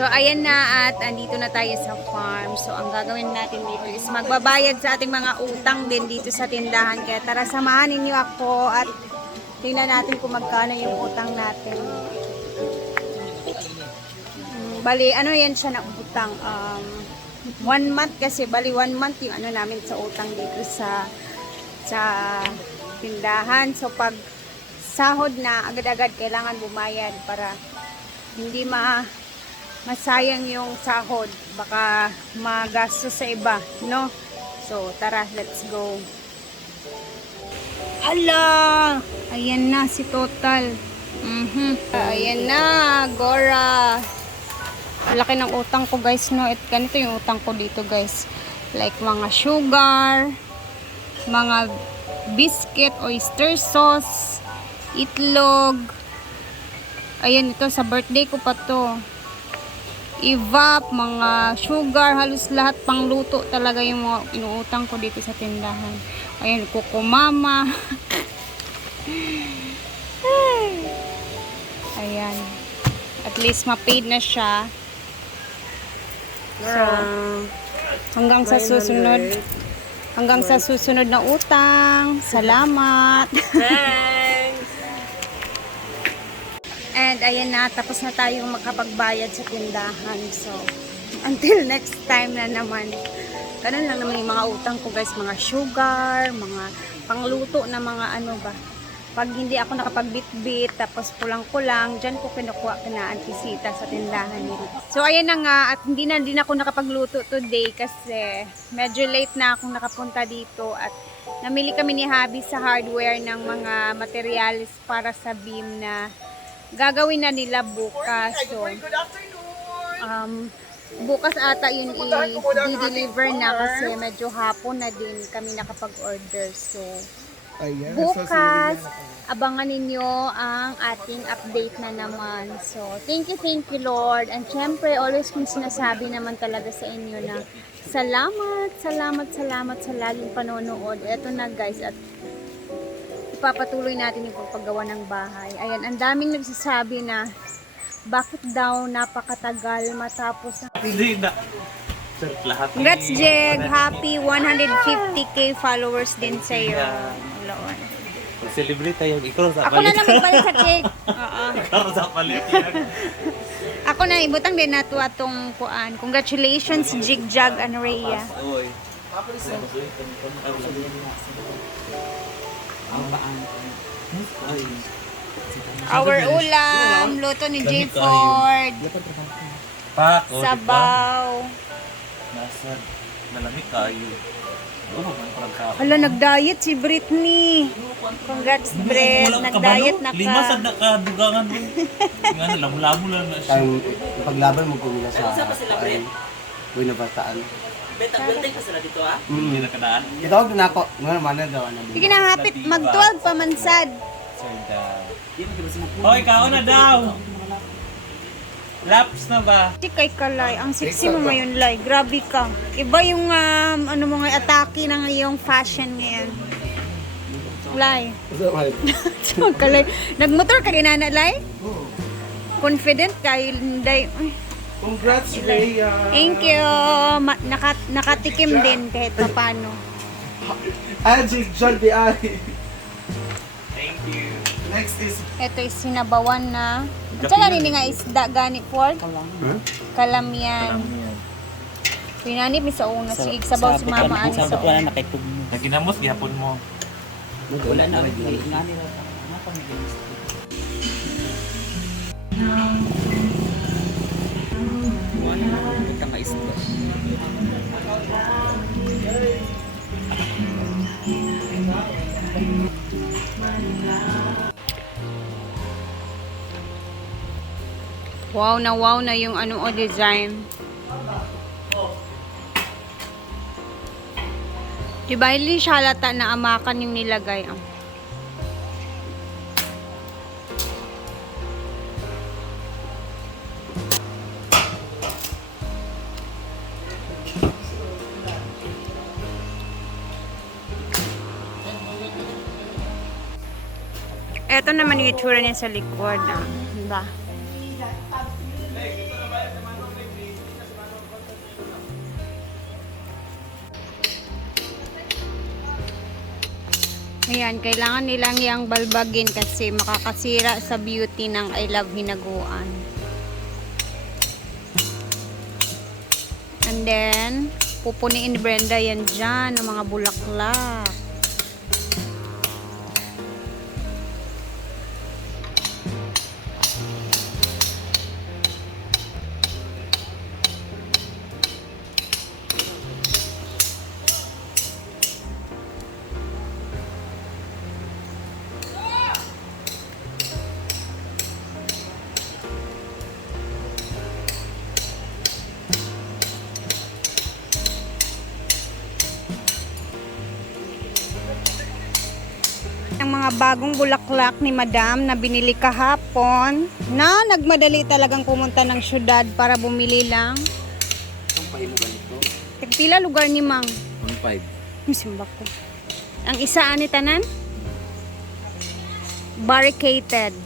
So, ayan na at andito na tayo sa farm. So, ang gagawin natin dito is magbabayad sa ating mga utang din dito sa tindahan. Kaya tara, samahan ninyo ako at tingnan natin kung magkano yung utang natin. Bali, ano yan siya na utang? 1 month kasi, bali 1 month yung ano namin sa utang dito sa tindahan. So, pag sahod na, agad-agad kailangan bumayad para hindi masayang yung sahod, baka magastos sa iba, no? So, tara, let's go. Hala! Ayan na si Total. Ayan na, Gora. Laki ng utang ko, guys, no? Ganito yung utang ko dito, guys. Like mga sugar, mga biscuit, oyster sauce, itlog. Ayan, ito sa birthday ko pa to. Evap, mga sugar, halos lahat pang luto talaga yung mga inuutang ko dito sa tindahan. Ayan, Coco Mama. Ayan. At least ma-paid na siya. So, hanggang sa susunod. Hanggang sa susunod na utang. Salamat. Thanks! And ayan na, tapos na tayong makapagbayad sa tindahan. So, until next time na naman. Ganun lang naman yung mga utang ko, guys. Mga sugar, mga pangluto na mga ano ba. Pag hindi ako nakapagbitbit, tapos kulang-kulang, dyan ko kinukuha na antisita sa tindahan nila. So, ayan na nga, at hindi na din ako nakapagluto today kasi medyo late na akong nakapunta dito at namili kami ni Habi sa hardware ng mga materials para sa beam na gagawin na nila bukas. So, bukas ata yun i-deliver na kasi medyo hapon na din kami nakapag-order. So, bukas, abangan ninyo ang ating update na naman. So, thank you Lord. And syempre, always kong sinasabi naman talaga sa inyo na salamat sa laging panonood. Eto na, guys, at ipapatuloy natin yung pagpagawa ng bahay. Ayan, ang daming nagsasabi na bakit daw napakatagal matapos. Hindi na. Congrats, Jeg! Happy 150k followers din sa'yo. Celebrate tayo. Ikaw sa Ako na lang magpalit sa cake. Oo. Ikaw sa palit yan. Ako na, ibutang din na ito atong kuan. Congratulations, Jigjag and Rhea. Uy. Our ulam, luto ni J. Ford. Pak. Sabaw. Nasa malamig kayo. Hala, nag-diet si Britney. Congrats, Brit. Nag-diet na Lima sa ka. nakadugangan mo. Nga na, lamu-lamu lang na siya. Tayong paglaban mo kung nila sa buhay na bataan. Betang-betang ka sila dito, ah? Hindi na kadaan. Itawag na ako, mga mana daw. Sige na, hapit. Mag-12 pa mansad. Hoy, kao na daw! Laps na ba? Si kay Kalay, ang sexy mo ngayon, Lai. Grabe ka. Iba yung ano mo ngayon, atake ng iyong fashion ngayon. Lai. So, Kalay. Nagmotor ka ginana, Lai? Confident ka, hindi. Congrats, Rhea! Thank you. Nakatikim din kahit paano. Ajik, John the Eye. Thank you. Next is... Ito is sinabawan na. At saka rin nga isda gani Ford. Kalamyan. Pinanip mi sa una. Sige, sabaw si mama. Ano sa una. Naginamos, gihapon mo. Wala na. Wow na yung ano o design. Diba, hindi siya halata na amakan yung nilagay. Ito naman yung itsura niya sa likod. Diba? Ayan, kailangan nilang yang balbagin kasi makakasira sa beauty ng I Love Hinaguan. And then, pupuniin ni Brenda yan dyan, ng mga bulaklak. Ang mga bagong bulaklak ni Madam na binili kahapon na nagmadali talagang pumunta ng syudad para bumili lang. Ang pahi mo ganito. Pila lugar ni Mang? 1.5. Simba ko. Ang isa ani tanan? Barricaded.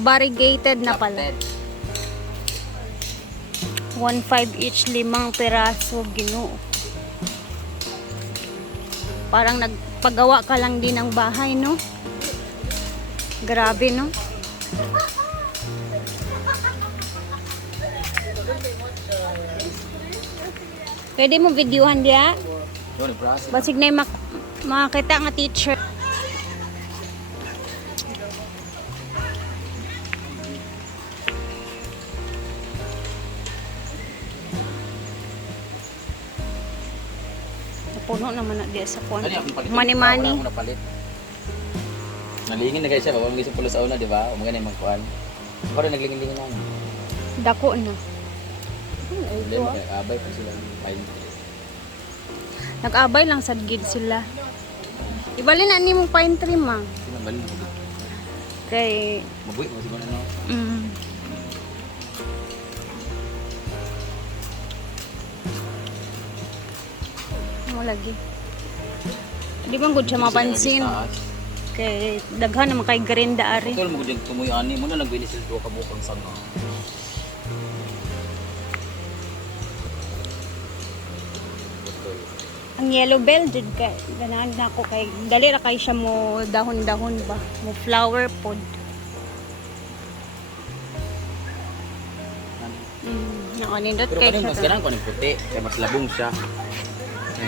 Barricaded na pala. 1.5 each, 5 peraso, Ginoo. Parang nagpagawa ka lang din ng bahay, no? Grabe, no? Pwede mo videohan diya? Basig na yung makakita nga teacher. Puno naman na diya sa kuwan. Mani-mani. Nalingin na guys siya, bawang gising pulo sa una, di ba? Umaga na yung magkuhan. Ako rin naglingin-lingin na. Dako na. Hindi, mag-abay pa sila. Nag-abay lang sa gid sila. Ibali na ni mong pine tree, ma. Sinabalin mo. Kay... Mabuhi mo siguro na. Mo lagi. Di ba gud siya mapansin? Kay daghan naman kay gerinda ari. Tol mo gud tumoy ani mo na nagwinisil to ka bukang sanga. Ang yellow bell jud kay ganahan na ako kay dali ra kay siya mo dahon-dahon ba, mo flower pod. Nakanindot Pero kay kaning siya. mas ganang ko ni puti, kay mas labong siya.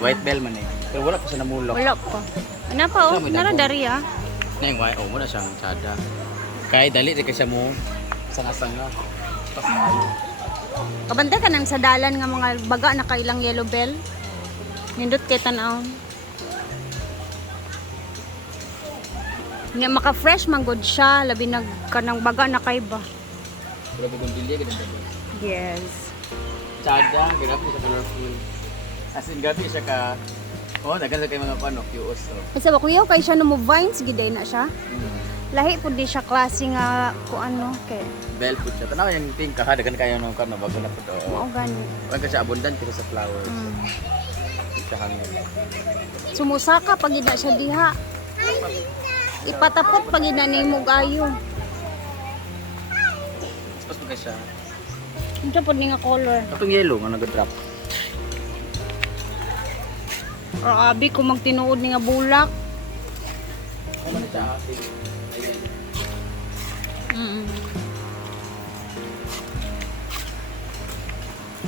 White bell man eh. Pero wala pa siya namulok. Wala pa. Ano pa oh? Nara dari ah. Na yung white, mo na siyang tsada. Kaya dali rin siya mo sanga-sanga. Pas maayo. Kabantay ka nang sa dalan nga mga baga na kailang yellow bell. Nindot kay tan-aw. Nga maka-fresh man gud siya, labi nag kanang baga na kay ba. Pero bagong bilya ganun ba? Yes. Tsada, grabe siya colorful. As in, gabi siya ka... Oh, dagan sa kayo mga pano, QOS. Kasi ba kuya kay siya no mo vines giday na siya. Lahi pud di siya klase nga ko ano kay Bell food siya. Tanaw yung ting ka, dagan kayo ng kano, bago na po to. mao gani. Huwag ka siya abundant pero sa flowers. Siya hangin. Sumusaka pag ina siya diha. Ipatapot pag ina nimo gayo. Tapos mo ka siya. Unsa pud ni nga color? Katong yellow, nga nag-drop. Abi ko magtinuod ni nga bulak. Ano na siya?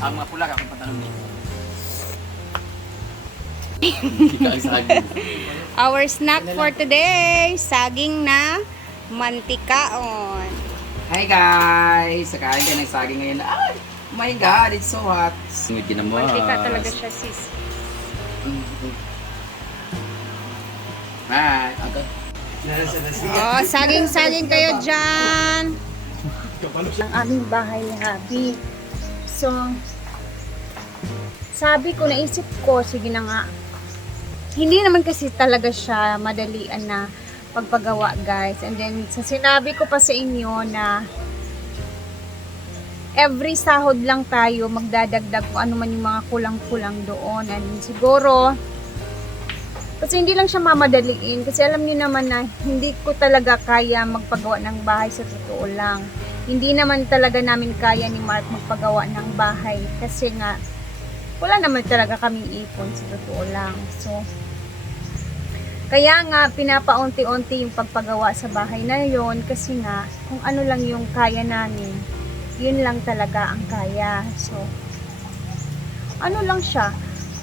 Ang mga pula, akong patanong niyo. Kita ang saging. Our snack for today, saging na mantikaon. Hi guys! Sakain tayo ng saging ngayon. Ay! Oh my God! It's so hot! Sungit din naman. Mantika talaga siya sis. Hi! Okay. Oh, saging-saging kayo dyan. Ang aming bahay ni Habi. So, sabi ko, naisip ko, sige na nga. Hindi naman kasi talaga siya madalian na pagpagawa, guys. And then, sinabi ko pa sa inyo na every sahod lang tayo magdadagdag kung ano man yung mga kulang-kulang doon. And siguro, kasi hindi lang siya mamadaliin. Kasi alam niyo naman na hindi ko talaga kaya magpagawa ng bahay sa totoo lang. Hindi naman talaga namin kaya ni Mark magpagawa ng bahay. Kasi nga, wala naman talaga kaming ipon sa totoo lang. So, Kaya nga, pinapaunti-unti yung pagpagawa sa bahay na yon kasi nga, kung ano lang yung kaya namin, yun lang talaga ang kaya. So, ano lang siya,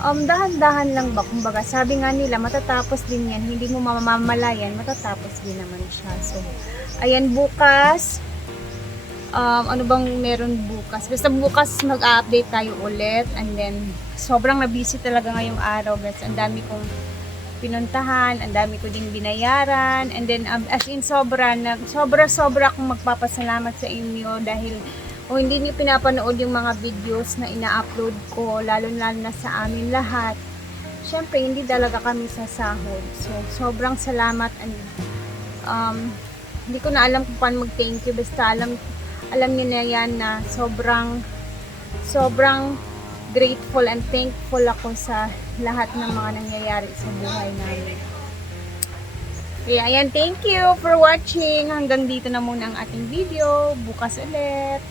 dahan-dahan lang ba, kumbaga, sabi nga nila, matatapos din yan, hindi mo mamamalayan, matatapos din naman siya. So, ayan, bukas, ano bang meron bukas? Basta bukas mag-update tayo ulit, and then, sobrang na-busy talaga ngayong araw, guys. Ang dami kong pinuntahan, ang dami ko ding binayaran, and then as in sobra akong magpapasalamat sa inyo dahil kung hindi niyo pinapanood yung mga videos na ina-upload ko, lalo na sa amin lahat, syempre hindi talaga kami sasahod. So sobrang salamat, and hindi ko na alam kung paano mag-thank you, basta alam niyo na yan na sobrang grateful and thankful ako sa lahat ng mga nangyayari sa buhay namin. Kaya ayan, thank you for watching. Hanggang dito na muna ang ating video. Bukas ulit.